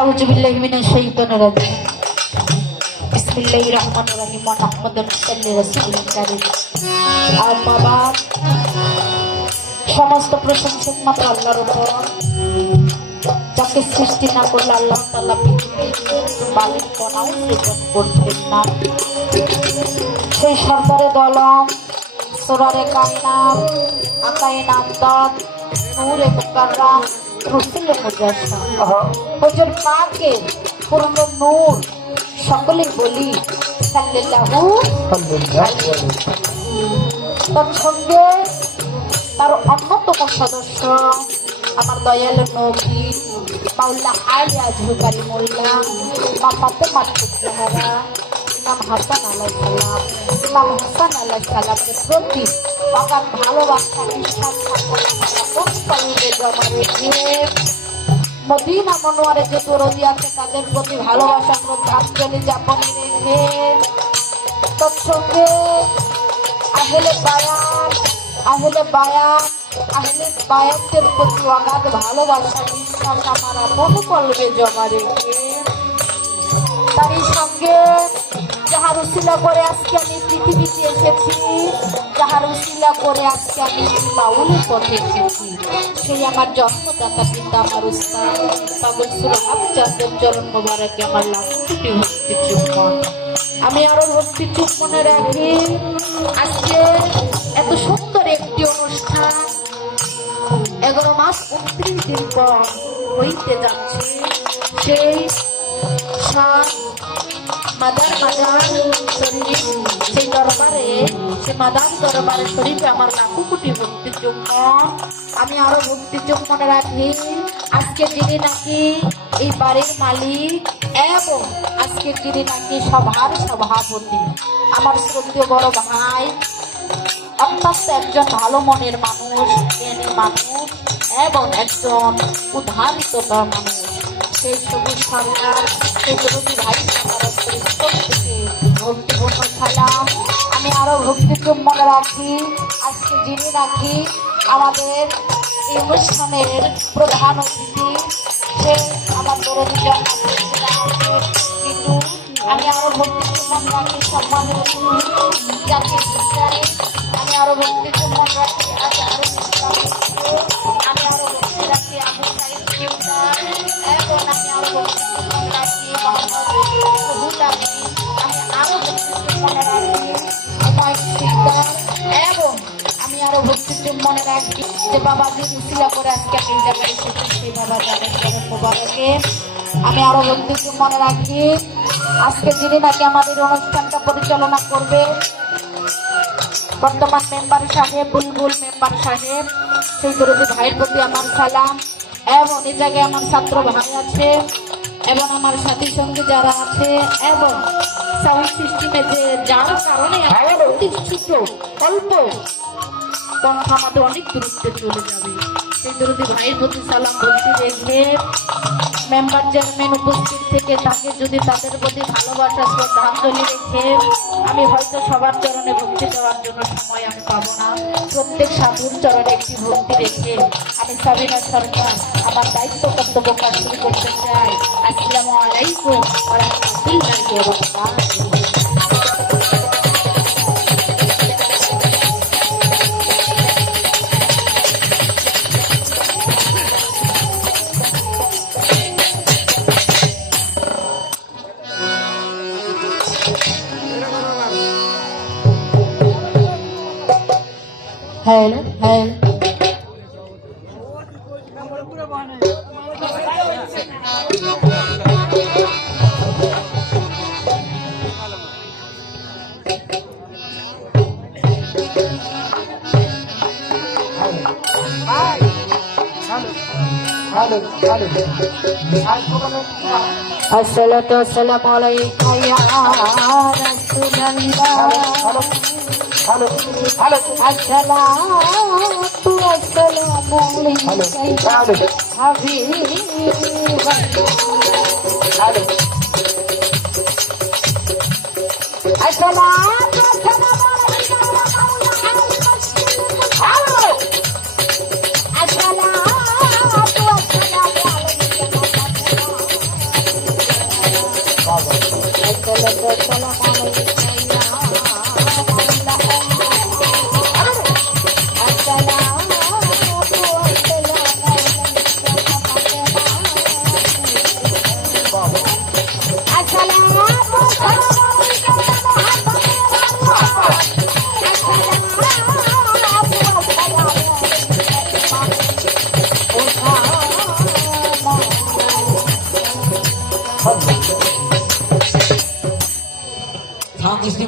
আউযু বিল্লাহি মিনাশ শাইতানির রাজিম। বিসমিল্লাহির রহমানির রহিম। মুহাম্মাদুর রাসূলুল্লাহ কারীম। আম্মা বাদ। সমস্ত প্রশংসা মাত্র আল্লাহর উপর, যাকে সৃষ্টি না করলে আল্লাহ তাআলা বালিক কণাও সৃজন করতেন না। সেই সরদারে দলম, সুরারে কায়নাত, আকায়ে নামদাদ, নূরে মুকাররাম, রসুলে মুজাসসাম, হুজুর পাকের পূর্ণ নূর, সকলে বলি সাল্লাল্লাহু আলাইহি ওয়াসাল্লাম। তার সঙ্গে তার অন্যতম সদস্য আমার দয়াল নবী মাওলা আলী আজহর কালিমুল্লাহ, মা ফাতেমা পুত্রহারা ইমাম হাসান আলাইহিস সালাম। ইমাম হাসান আলাইহিস সালামের প্রতি অগাধ ভালোবাসা, বিশ্বাস মদিনা মনোয়ারে যে দরদি আছে তাদের প্রতি ভালোবাসা, শ্রদ্ধাঞ্জলি জ্ঞাপনে রেখে তৎসঙ্গে আহলে বায়াতের প্রতি অগাধ ভালোবাসা, বিশ্বাস আমার আপন কলবে জমা রেখে তারই সঙ্গে যাহার উসিলা করে আজকে আমি পৃথিবীতে এসেছি, যাহার উসিলা করে আজকে আমি বাউলের পথে এসেছি, সেই আমার জন্মদাতা পিতা আমার উস্তাদ পাগল সুরহাব চাঁদের চরণ মোবারকে আমার লাখ কোটি ভক্তি চুম্বন। আমি আরো ভক্তি চুম্বনে রাখি আজকে এত সুন্দর একটি অনুষ্ঠান 11 মাস 29 দিন পর হইতে যাচ্ছে। সেই সেই দরবারে, সে মাদার দরবারে শরীফে আমার লাখো কোটি ভক্তির জন্য আমি আরো ভক্তির জন্য রাখি আজকে যিনি নাকি এই বাড়ির মালিক এবং আজকে যিনি নাকি সভার সভাপতি, আমার শ্রদ্ধেয় বড় ভাই, অত্যন্ত একজন ভালো মনের মানুষ, জ্ঞানী মানুষ এবং একজন উদ্ধারিততার মানুষ, সেই সবুজ সরকার, সেই প্রতি ভাই ভক্তিপূর্ণ সালাম আমি আরো ভক্তির মনে রাখি আজকে যিনি নাকি আমাদের এই অনুষ্ঠানের প্রধান অতিথি, সে আমার দরদি কিন্তু আমি আরো ভক্তির মনে রাখি সম্মানের জাতীয় শিক্ষায়, আমি আরো ভক্তির মনে রাখি আমি আরো ভক্তি রাখি আবু সাইদ এবং আমি আরো ভক্তি মনে রাখি আমি আরো ভক্তির মনে রাখি এবং আমি আরো ভক্তির মনে রাখি যে বাবা যে উসিলা করে আজকে এই জায়গায় এসেছে সেই বাবা জানেন মোবারকে আমি আরো ভক্তির মনে রাখি আজকে যিনি নাকি আমাদের অনুষ্ঠানটা পরিচালনা করবে বর্তমান মেম্বার সাহেব, বুলবুল মেম্বার সাহেব, সেই দরদি ভাইয়ের প্রতি আমার সালাম এবং এই জায়গায় আমার ছাত্র ভাই আছে এবং আমার সাথী সঙ্গে যারা আছে এবং সাউন্ড সিস্টেমে যে যার কারণে প্রতিষ্ঠিত অল্প কণ্ঠ আমাদের অনেক দূরত্বে চলে যাবে, সেই দরদি ভাইয়ের প্রতি সালাম বলতে রেখে মেম্বার চেয়ারম্যান উপস্থিত থেকে তাকে যদি তাদের প্রতি ভালোবাসা শ্রদ্ধাঞ্জলি রেখে আমি হয়তো সবার চরণে ভক্তি দেওয়ার জন্য সময় আমি পাবো না, প্রত্যেক সাধুর চরণে একটি ভক্তি রেখে আমি সাবিনা সরকার আমার দায়িত্ব কর্তব্য কাজ শুরু করতে চাই। আসসালামু আলাইকুম ওয়া রাহমাতুল্লাহি ওয়া বারাকাতুহু। hello Assalatu wassalamu alayka ya Rasulullah. Assalatu wassalamu alayka ya Habibullah. Assalatu wassalamu alayka ya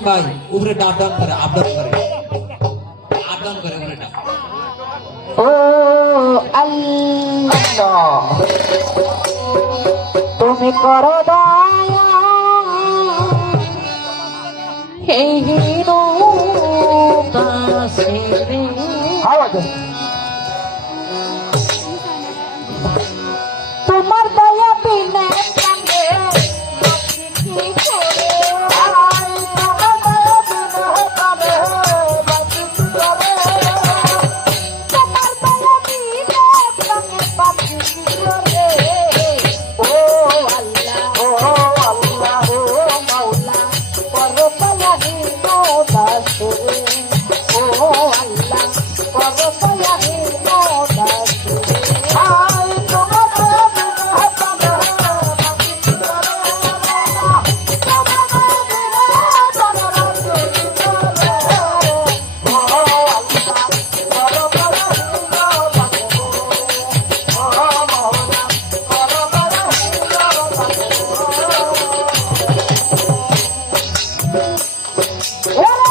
ভাই উপরে ডান ডান করে আপ ডাউন করে উপরে ডান। ও আল্লাহ তুমি করো দয়া হে হিরো দাসে রে তোমার দয়া বিনে কান্দে কি করে আয় তোমার দয়া বিনে কান্দে তোমার দয়া বিনে কান্দে বাকি কি করে ও আল্লাহ ও মাওলা করো দয়া হিরো দাসে ও আল্লাহ করো দয়া হিরো দাসে আয় তোমার Oh